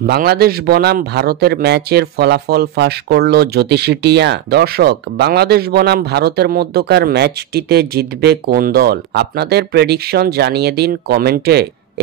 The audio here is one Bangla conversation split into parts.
বাংলাদেশ বনাম ভারতের ম্যাচের ফলাফল ফাঁস করল জ্যোতিষী টিয়া। দর্শক, বাংলাদেশ বনাম ভারতের মধ্যকার ম্যাচটিতে জিতবে কোন দল? আপনাদের প্রেডিকশন জানিয়ে দিন কমেন্টে।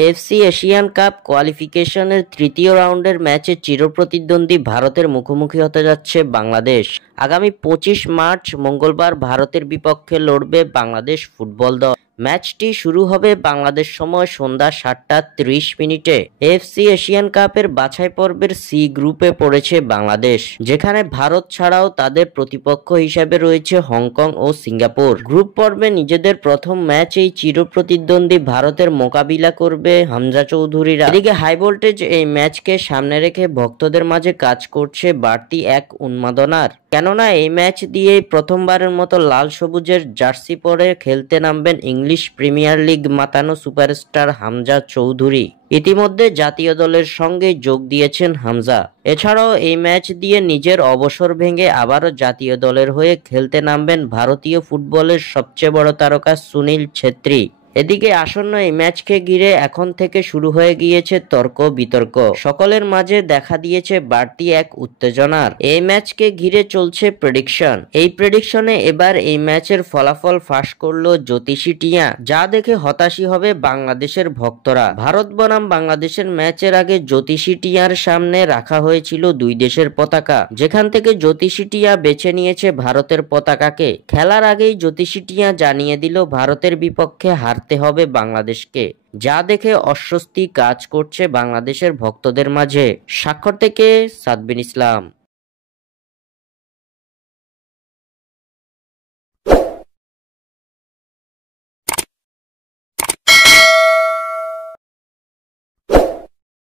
এফসি এশিয়ান কাপ কোয়ালিফিকেশনের তৃতীয় রাউন্ডের ম্যাচে চিরপ্রতিদ্বন্দ্বী ভারতের মুখোমুখি হতে যাচ্ছে বাংলাদেশ। আগামী 25 মার্চ মঙ্গলবার ভারতের বিপক্ষে লড়বে বাংলাদেশ ফুটবল দল। ম্যাচটি শুরু হবে বাংলাদেশ সময় সন্ধ্যা 7:30 এফসি এশিয়ান কাপের বাছাই পর্বের সি গ্রুপে পড়েছে বাংলাদেশ, যেখানে ভারত ছাড়াও তাদের প্রতিপক্ষ হিসেবে রয়েছে হংকং ও সিঙ্গাপুর। গ্রুপ পর্বে নিজেদের প্রথম ম্যাচেই চিরপ্রতিদ্বন্দ্বী ভারতের মোকাবিলা করবে হামজা চৌধুরীরা। এদিকে হাই ভোল্টেজ এই ম্যাচকে সামনে রেখে ভক্তদের মাঝে কাজ করছে বাড়তি এক উন্মাদনার, কেননা এই ম্যাচ দিয়েই প্রথমবারের মতো লাল সবুজের জার্সি পরে খেলতে নামবেন ইংলিশ প্রিমিয়ার লিগ মাতানো সুপারস্টার হামজা চৌধুরী। ইতিমধ্যে জাতীয় দলের সঙ্গে যোগ দিয়েছেন হামজা। এছাড়াও এই ম্যাচ দিয়ে নিজের অবসর ভেঙে আবারও জাতীয় দলের হয়ে খেলতে নামবেন ভারতীয় ফুটবলের সবচেয়ে বড় তারকা সুনীল ছেত্রী। এদিকে আসন্ন এই ম্যাচকে ঘিরে এখন থেকে শুরু হয়ে গিয়েছে তর্ক বিতর্ক। সকলের মাঝে দেখা দিয়েছে বাড়তি এক উত্তেজনার। এই ম্যাচকে ঘিরে চলছে প্রেডিকশন। এই প্রেডিকশনে এবার এই ম্যাচের ফলাফল ফাঁস করলো জ্যোতিষী টিয়া, যা দেখে হতাশই হবে বাংলাদেশের ভক্তরা। ভারত বনাম বাংলাদেশের ম্যাচের আগে জ্যোতিষী টিয়ার সামনে রাখা হয়েছিল দুই দেশের পতাকা, যেখান থেকে জ্যোতিষী টিয়া বেছে নিয়েছে ভারতের পতাকাকে। খেলার আগেই জ্যোতিষী টিয়া জানিয়ে দিল ভারতের বিপক্ষে হারতে হবে বাংলাদেশকে, যা দেখে অস্বস্তি কাজ করছে বাংলাদেশের ভক্তদের মাঝে। স্বাক্ষর থেকে সাদবিন ইসলাম।